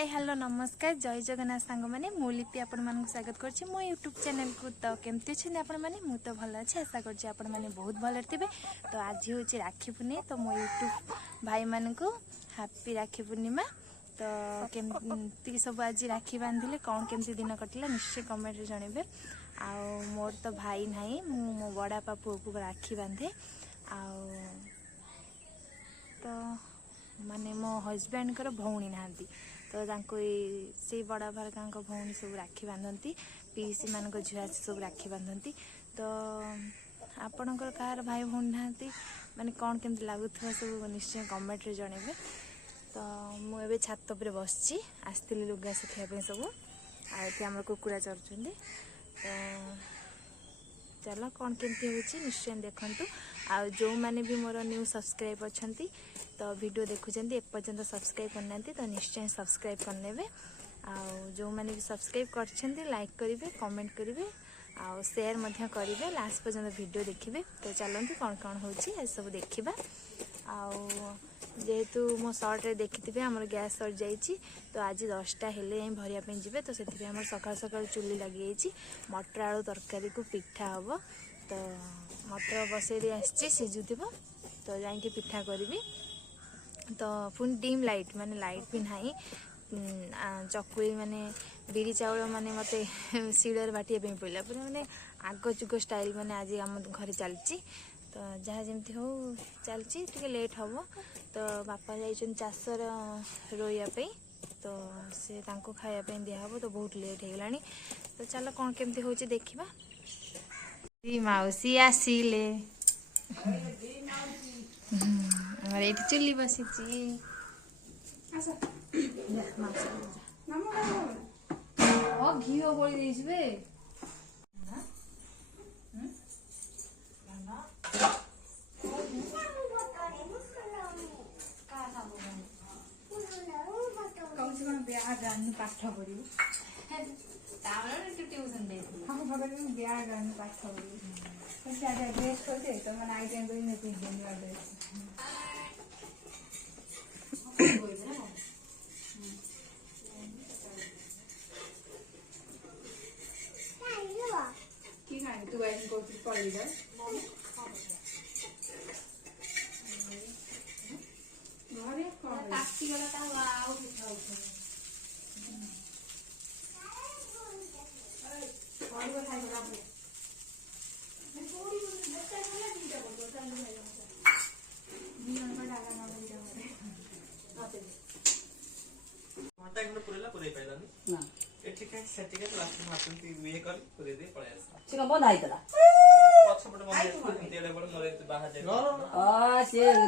Hi hello नमस्कार जय जगन्नाथ सांग मैंने मु लिपि आपण मानक स्वागत करछि मो यूट्यूब चैनल को। तो केमती अच्छे आपण मैंने मु तो भल अच्छे आशा करछि आपण मैंने बहुत भल थे। तो आज हूँ राखी पूर्णिमा तो मो यूट्यूब भाई मान को हैप्पी राखी पूर्णिमा। तो केमती सब आज राखी बांधिले कौन केमती दिन कटिला निश्चय कमेंट रे जनइबे। आ मोर तो भाई नाही मु मो बड़ा पा पुओ को राखी बांधे आ तो माने मो हजबैंड कर भौणी नांती तो से बड़ा भारका भौणी सब राखी बांधती पीसी मान झुआ सब राखी बांधती। तो आपणकर कहार भाई भौणी नांती माने कौन केमती लगुवा सब निश्चय कमेंट रे जनइबे। तो मुझे छात पर बसची आसती लुगा सुखापी सब आम कुकुड़ा चढ़ुं। तो चलो कौन केमती होची निश्चय देखंतु। आ जो माने भी मोर न्यू सब्सक्राइब अच्छी तो वीडियो देखुंत एपर्यंत सब्सक्राइब करना तो निश्चय सब्सक्राइब करने। आ जो माने भी सब्सक्राइब कर लाइक करेंगे कमेंट करेंगे आ शेयर मध्य करेंगे लास्ट पर्यंत वीडियो देखिए। तो चलते कौन कौन हो सब देखा। जेहेतु मो सर्ट रे देखी आम गैस सर जाइए तो आज 10टा हेले भरिया जी तो से सकाल सकाल चुली लगी मटर आलू तरकारी को पिठा हम। तो मटर बसई आसुव तो जाकि पिठा करी। तो पुणी डिम लाइट माने लाइट भी नहीं चकुई माने बिरी चाउल माने मते सीडर बाटिया पड़ा पूरा माने आग जुग स्टाइल माने आज आम घर चलती। तो जहाँ जमती हो चलती टे लेट हम। तो बापा जाइए चाष रोइयापी तो से खायापी दिहब तो बहुत लेट हो गला। तो चलो कौन केमती हो देखा। मौसी आसिले ये चुली बसी घी बोली पाठ पढ़ी ट्यूशन पाठ पढ़ी ड्रेस करते तो मैं नाइट टाइम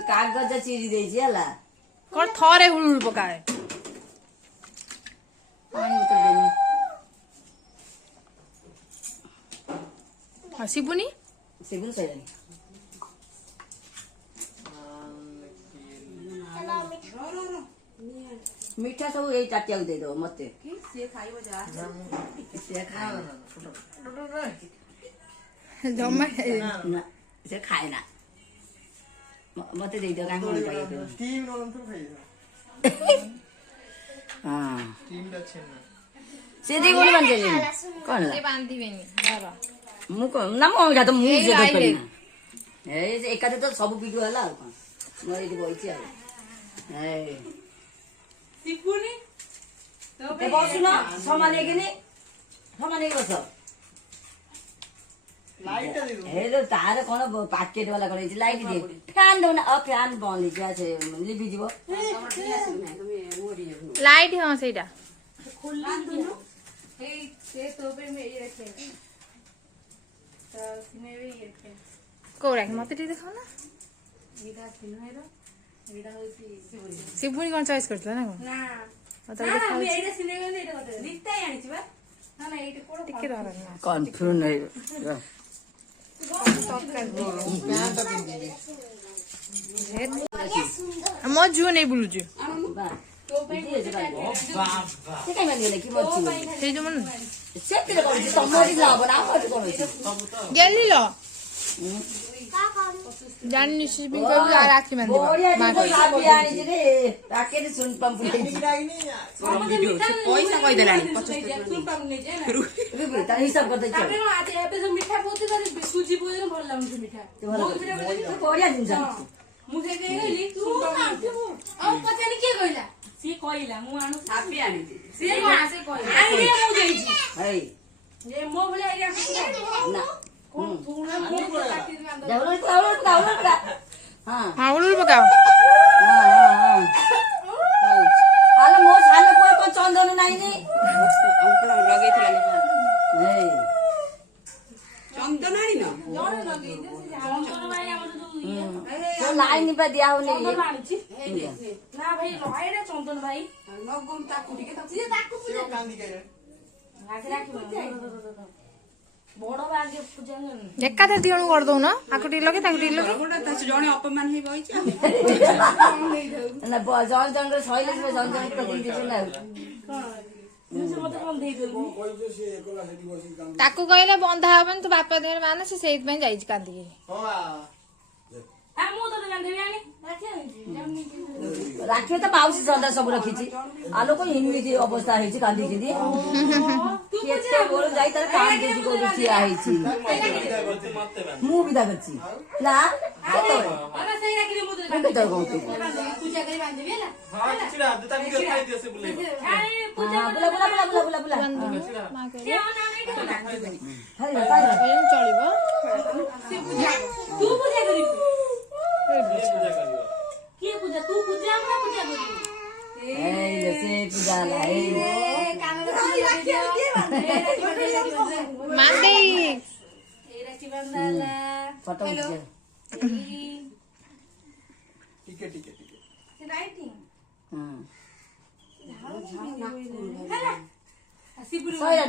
कागज चिरी देला कौन थरे हुल पकाए शिबुनी शिबुनी सही मीठा सब यही टाटिया दे दो मत जमा से खाए ना मत दे दो टीम से दे कोन बन जाए कोन ये बांधी बेनी बाबा मु को ना मो तो मु जे कर ना ए एकाते तो सब वीडियो हला कोन मोर एठी बइची आ ए सिपुनी तो बस ना समाने के बस लाइट दे दो ए तो तार कोन पैकेट वाला करे लाइट दे फैन दो ना फैन बन लिया से लिबी जीवो लाइट हां सेटा खुल्ला दोनों ए तोबे में ये रखे तो सिने भी ये रखे कोरा के मते दिखाओ ना एटा सिनेरो एटा होती शिबुनी कौन चॉइस करतला ना ना मते ना दिखाओ मैं एटा सिनेरो ने एटा करते नित्ता आनी छी बा ना ना एटा कोड टिके रहला ना कन्फ्यूज नहीं मो जु नहीं बुलु छु से काई माने कि मत से जो मन से तेरे को तमोरी लाभ ना मत कोन गेली लो का ଜାଣିନି ସିପିଂ କରିବୁ ରାକ୍ଷୀ ବାନ୍ଧିବ ବଢିଆ ମା ଜିନିଷ କହିଛି। ଭାବି ଆଣିଛି ରେ ରାକେଟ ସୁନ ପମ୍ପ ପଇସା କହିଦେଲାଣି ତା ହିସାବ କରିଦେଇଛ ଏବେ ଯୋଉ ମିଠା କହୁଛି ସୁଜି ପୋଜନ ଭଲ ଲାଗୁଛି ମିଠା ବଢିଆ ଜିନିଷ ମୁଁ ସେ କହିଲି ଆଉ ପଚାରି କିଏ କହିଲା ସିଏ କହିଲା ମୁଁ ଆଣୁ ହାପି ଆଣିଛି ସିଏ ସେ କହିଲା ଆଇଡିଆ ମୁଁ ଦେଇଛି ହେଇ ଏ ମୋ ଭଳି ଆଇଡିଆ ନା କଣ ତୁଣା ମୁଁ କାଟି ଦିଆଁ ହଁ ଉଳୁରୁ ପକାଅ ଆଲୋ ମୋ ସାନ ପୁଅ କଣ ଚନ୍ଦନ ନାହିଁ ନି ଲଗେଇଥିଲା ହେଇ ଚନ୍ଦନ ଆଣିନ ଚନ୍ଦନ ଭାଇ ଆମର ଯୋଉ ଲାଇନ ବା ଦିଆ ହଉନି ଚନ୍ଦନ ଆଣିଛି ନା ଭାଇ ଏଇଟା ଚନ୍ଦନ ଭାଇ ନଗୁନ ତାକୁ ଟିକେ ସିଏ ତାକୁ ପୂଜା ବଡ ବାଗେ ପୂଜା ନୁହେଁ ଏକାଥରେ ଦି ଜଣକୁ କରିଦଉନ ଆକୁ ଟିକେ ଲଗେଇ ତାକୁ ଟିକେ ଲଗେଇ ଜଣେ ଅପମାନ ହେଇ ବଇଛି ନା ଜଣ ଜଣଙ୍କର ସଇଲେ ଜଣ ଜଣଙ୍କର ଦେଇଦେଇଛୁ ନା ମତେ କଣ ଦେଇଦେବୁ ତାକୁ କହିଲେ ବନ୍ଧା ହବନି ତୁ ବାପା ଦେହରେ ମାନେ ସେ ସେଇଥିପାଇଁ ଯାଇଛି କାନ୍ଦିକି ମୁଁ ତ ଗାନ୍ଧେବି ଆଣି ରାକ୍ଷୀ ତ ମାଉସୀ ସଦା ସବୁ ରଖିଛି ଆଲୋକ ଏମିତି ଅବସ୍ଥା ହେଇଛି କାନ୍ଦିକିନି କେତେ ବେଳୁ ଯାଇ ତାର କାନ୍ଦିଛି କୋଉଠି ଠିଆ ହେଇଛି ମୁଁ ବିଦା କରିଛି ନା କେତେବେଳେ କହୁଥିଲି ପୂଜା କରି ବାନ୍ଧିବି ହେଲା ବୁଲା ବୁଲା ବୁଲା ବୁଲା ବୁଲା ବୁଲା ମା କହିଲେ ଚଳିବ ତୁ ପୂଜା କରିବୁ କିଏ ପୂଜା ତୁ ପୂଜା ନା ପୂଜା କରିବୁ ଏଇ ସେ ପୂଜା ହେଲା ଏଇ ମାନ୍ଦେଇ ଫଟୋ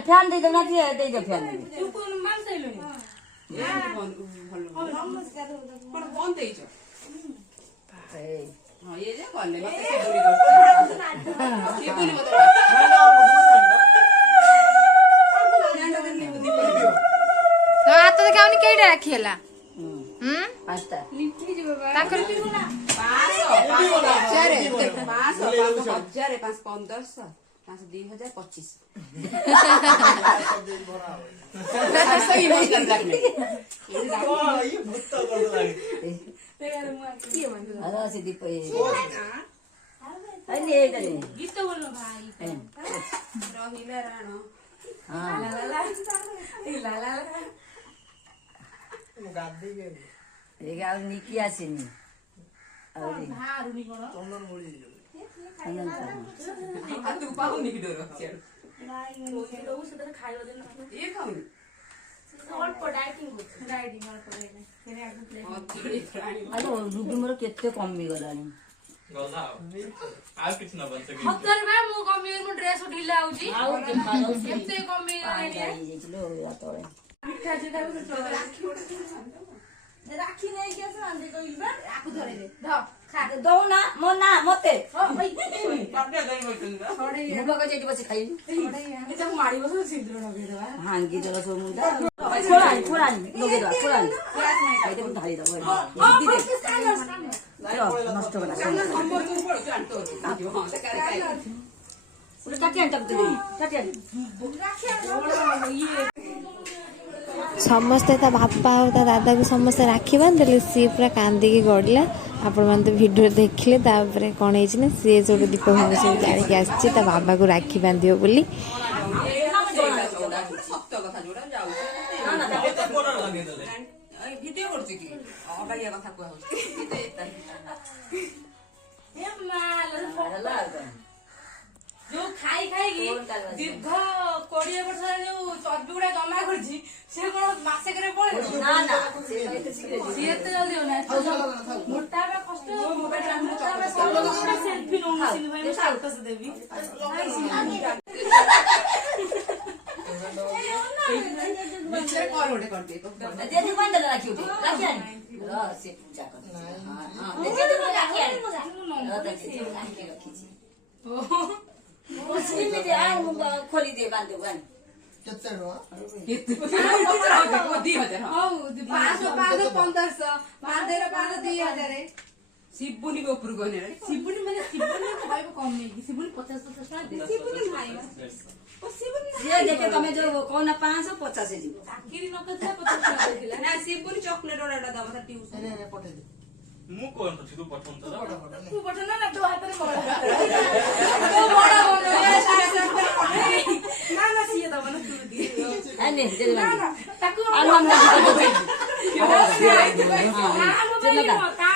ଫ୍ୟାନ୍ ଦେଇଦେବ ନା ଦେଇଦେବ ଫ୍ୟାନ୍ କଣ ବନ୍ଦ ଦେଇଛ ହଁ ଇଏ ଯେ ଗଲେ ତ ହାତ ଦେଖାଉନି କେଇଟା ରାକ୍ଷୀ ହେଲା ପାଞ୍ଚଟା ତାଙ୍କର 500 2025 ସେ ଦୀପ ଗୀତ ବୋଲ ଭାଇ ରହିଲା ରାଣ ଆଉ ନିକି ଆସିନି ବାହାରୁନି କଣ ହାତକୁ ପାଉନି କି ଡର ସେଥିରେ ଖାଇବା ଦେନ ଇଏ ଖାଉନି ଅଳ୍ପ ଡାଇଟିଂ କରୁଛି ଡାଇଟିଂ ଅଳ୍ପ ରୁବି ମୋର କେତେ କମିଗଲାଣି ସତରେ ବା ମୁଁ କମିଗଲି ମୋ ଡ୍ରେସ ଢିଲା ହଉଛି କେତେ କମିଗଲାଣି ମିଠା ଚିଠା ରାକ୍ଷୀ ନେଇକି ଆସ ଆନ୍ଧେ କହିଲି ବା ଆକୁ ଧରେଇଦେ ଦଉନା ମୋ ନା ମତେ ସେଇଠି ବସି ଖାଇବି ମାଡ଼ି ବସ ସିନ୍ଦୁର ଲଗେଇଦବା ଭାଙ୍ଗି ଦେଲ ସବୁ ମୁଣ୍ଡା ଖୋଳାଣି ଲଗେଇଦବା ଖୋଳାଣି ଢାଳିଦବ ନଷ୍ଟ କଲା ସମସ୍ତେ ତା ବାପା ଆଉ ତା ଦାଦାକୁ ସମସ୍ତେ ରାକ୍ଷୀ ବାନ୍ଧିଲେ ସିଏ ପୁରା କାନ୍ଦିକି ଗଡ଼ିଲା ଆପଣମାନେ ତ ଭିଡ଼ିଓ ଦେଖିଲେ ତାପରେ କ'ଣ ହେଇଛି ନା ସିଏ ସବୁ ଦୀପ ଭାଙ୍ଗ ସବୁ ଜାଣିକି ଆସିଛି ତା ବାବାକୁ ରାକ୍ଷୀ ବାନ୍ଧିବ ବୋଲି ଭିଡିଓ କରୁଛି କି ଅବାଗିଆ କଥା କୁହାହଉଛି ଯୋଉ ଖାଇ ଖାଇକି ଦୀର୍ଘ 20 ବର୍ଷ ଯୋଉ ଚର୍ବି ଗୁଡା ଜମା କରିଛି ସେ କଣ ମାସେକରେ ପଳେଇବ ସିଏ ଏତେ ଜଲ୍ଦି ହଉନାହିଁ ମୋଟା ହେବା କଷ୍ଟ ସେଲ୍ଫି ନଉନଥିଲି ଭାଇ ମୁଁ ସାତଶ ଦେବି କଣ ଗୋଟେ କରିଦିଏ ଖୋଲି ଦିଏ ବାନ୍ଧିବ ଶିବୁନି ଉପରୁ କହିଲେ ଶିବୁନି ମାନେ ଶିବୁନି ଖାଇବ କମ ନେଇକି ଶିବୁନି 50-50 ଟଙ୍କା ଦେ ଶିବୁନି ଖାଇବ ସିଏ ଦେଖେ ତମେ ଯୋଉ କହୁନା 550 ଯିବ ଚାକିରି ନ କରିଥିଲା 50 ଟଙ୍କା ଦେଇଥିଲା ନା ଶିବୁନି ଚକୋଲେଟ ଗୁଡା ଦବ ତା ଟିଉସନ ମୁଁ କଣ ତୁ ପଠଉନ ତ ତୁ ପଠା ନା ତୋ ହାତରେ ବଡ ତୋ ବଡ ନା ନା ସିଏ ଦବ ନା ତୁ ଦିଏ ଆନେ ଦେ ନା ନା ତାକୁ ଆଲୁ ଆମ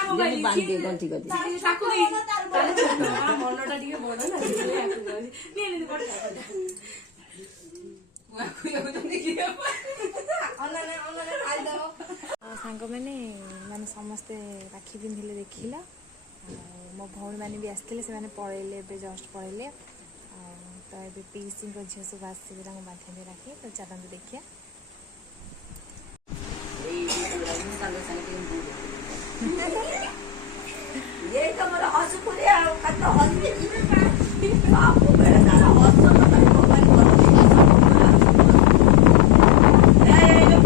ମୋବାଇଲ ବାନ୍ଧି ଦେ ଗଣ୍ଠି କରି ତାକୁ ଦେଇ ତାର ମନଟା ଟିକେ ବଡ ନା ନି ପଠା ସାଙ୍ଗମାନେ ମାନେ ସମସ୍ତେ ରାକ୍ଷୀ ପିନ୍ଧିଲେ ଦେଖିଲା ମୋ ଭଉଣୀ ମାନେ ବି ଆସିଥିଲେ ସେମାନେ ପଳେଇଲେ ଏବେ ଜଷ୍ଟ ପଳେଇଲେ ତ ଏବେ ପିଇସିଙ୍କ ଝିଅ ସବୁ ଆସିବେ ତାଙ୍କୁ ବାନ୍ଧିଲେ ରାକ୍ଷୀ ତ ଚାଲନ୍ତୁ ଦେଖିବା ये तो मेरा हंस खुले आओ कत हंस भी नहीं आपको मेरा सारा हंस तो पता नहीं होगा नहीं ए जो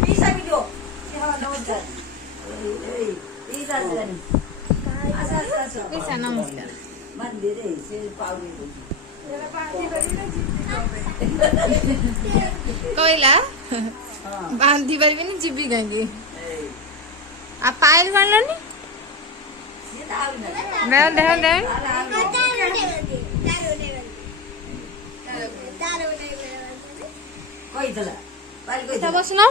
पीसा भी दो क्या नमस्कार ए पीसा से नहीं आसा पिसा नमस्कार मंदिर है से पाउनी को कहला बांधी पारिबेनी जीवी कहीं आ पायल गणलनी मैं देख देख कोई चला पाल कोई बसना